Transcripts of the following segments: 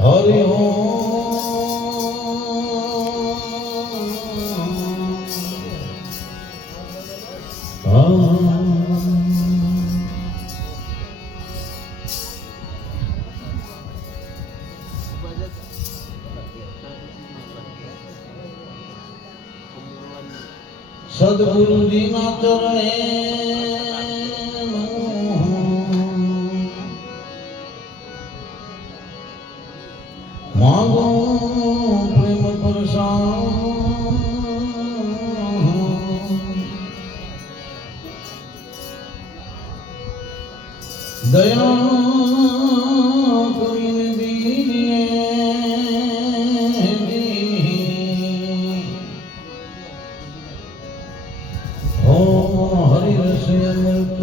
હરિ ઓમ સદગુરુજી ના ચરણે માગો પ્રેમ પ્રસાદ દયા કરીને દીજે હરિ રસ અમૃત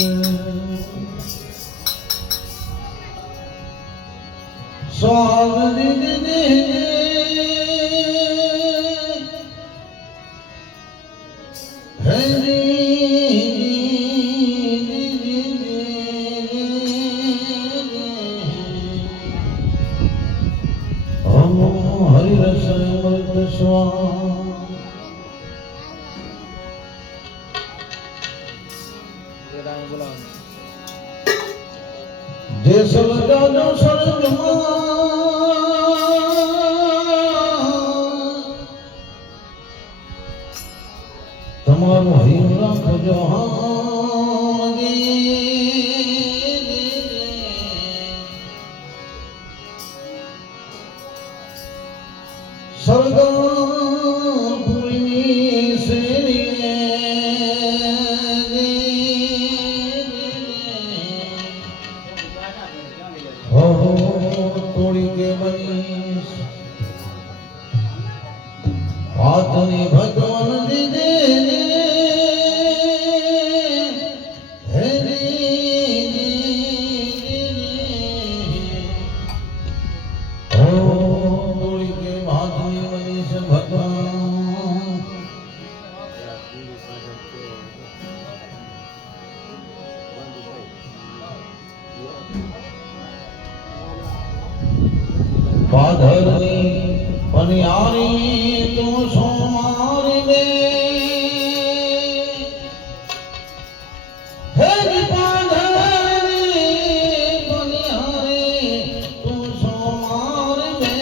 સ્વાદ દીજે હરિ રસ અમૃત સ્વાદ જે સલગાનો સ્વર્ગમાં તમારું હૈયું રાખજો સરગપુરીની શેરીએ તોડી કે બનીશ હાથની ભગવાન દીદે તોડી કે હાથની બનીશ ભગવાન પાધરની પનિયારી તું સોમારી દે હે પાધરની પનિયારી તું સોમારી દે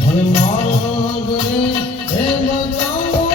મને માર્ગ રે હે બતાવો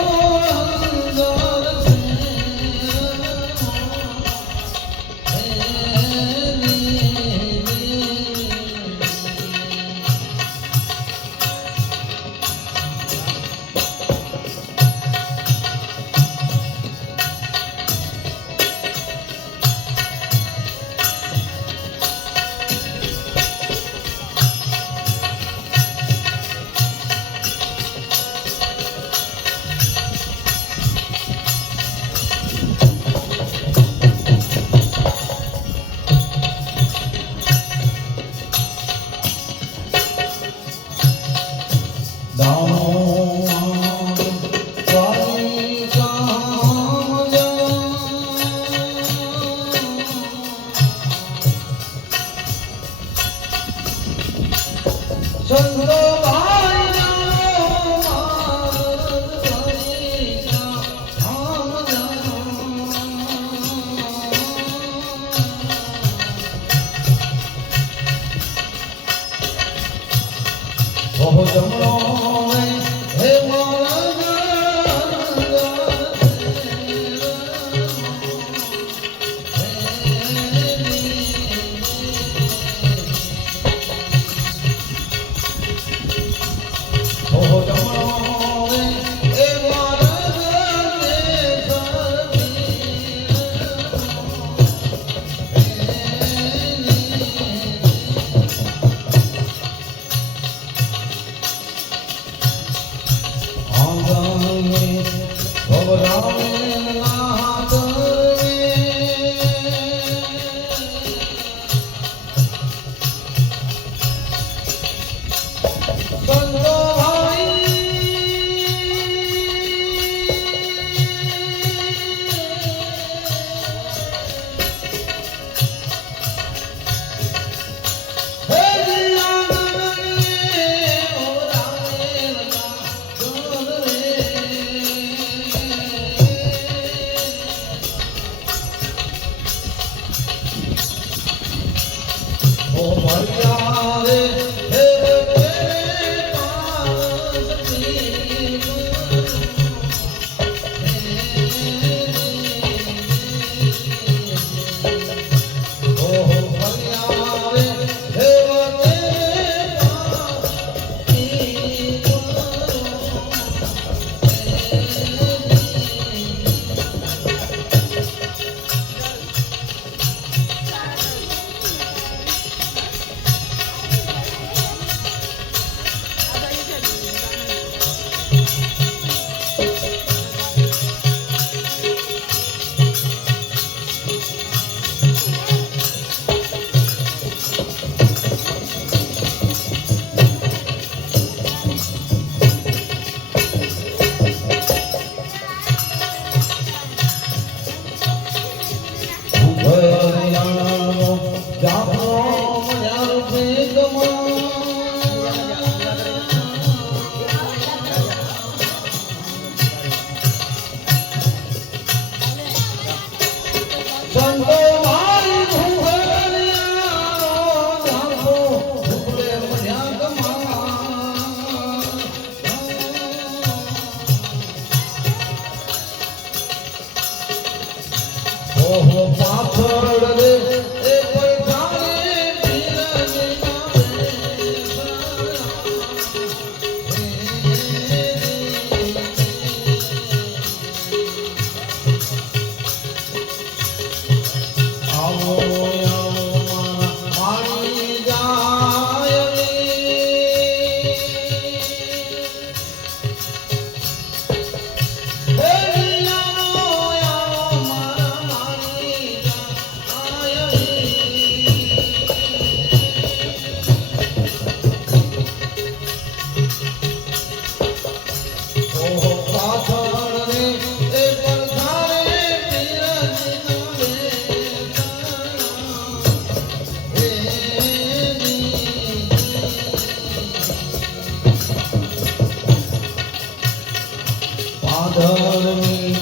પાધરની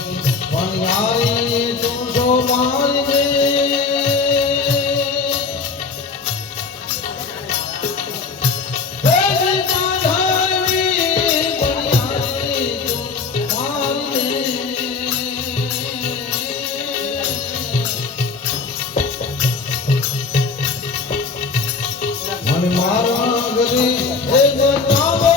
પણિયારી તું છો મારી રે મારા ગરે એ બતાવો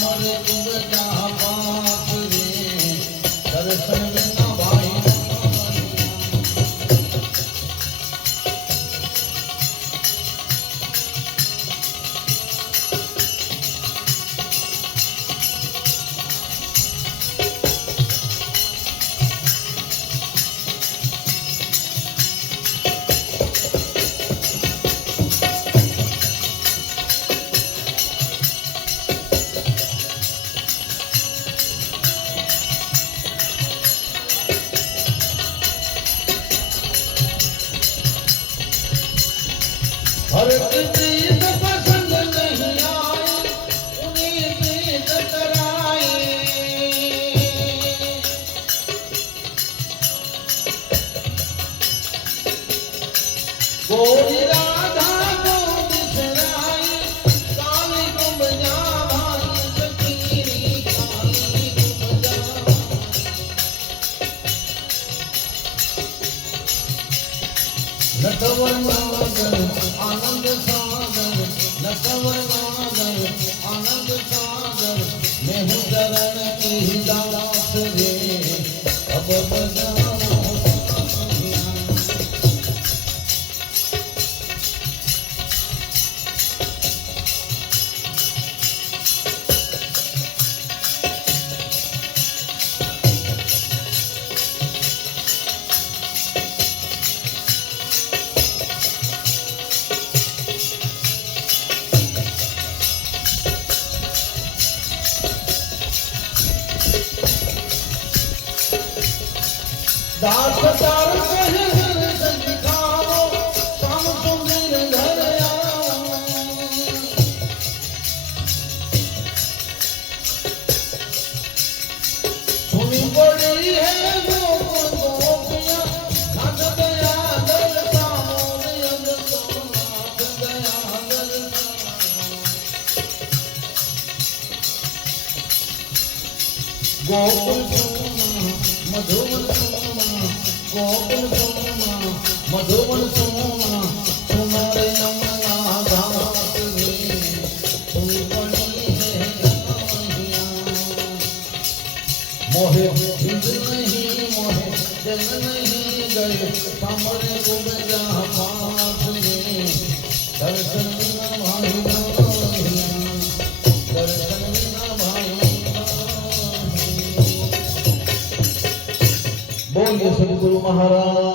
सामने गुंजा पास रे दर्शन बिना भाई हर चीज पसंद नहीं आई उन्हीं चीज कराई गोरी राधा को बिसराई काली गुंजा भाई फकीरी काली गुंजा नटवर नागर आनंद सागर नटवर नागर आनंद सागर मैं हूँ चरण की दास रे अब बजाओ दास तार कहे दर्शन दिखाओ शाम सुंदर घर आओ सुनी पड़ी है गोपियां नाच गया दर सामो नाच गया दर गोकुल सोना मधुवन सोना गोकुल सोना मधुवन सोना तुम्हारे यमुना घाट रे तुम पड़ी है गवाहियां मोहे हिंद नहीं मोहे जल नहीं गए सामने गुंजा पास रे दर्शन बिना भाई गवाहियां दर्शन बिना भाई बोलिए सदगुरु महाराज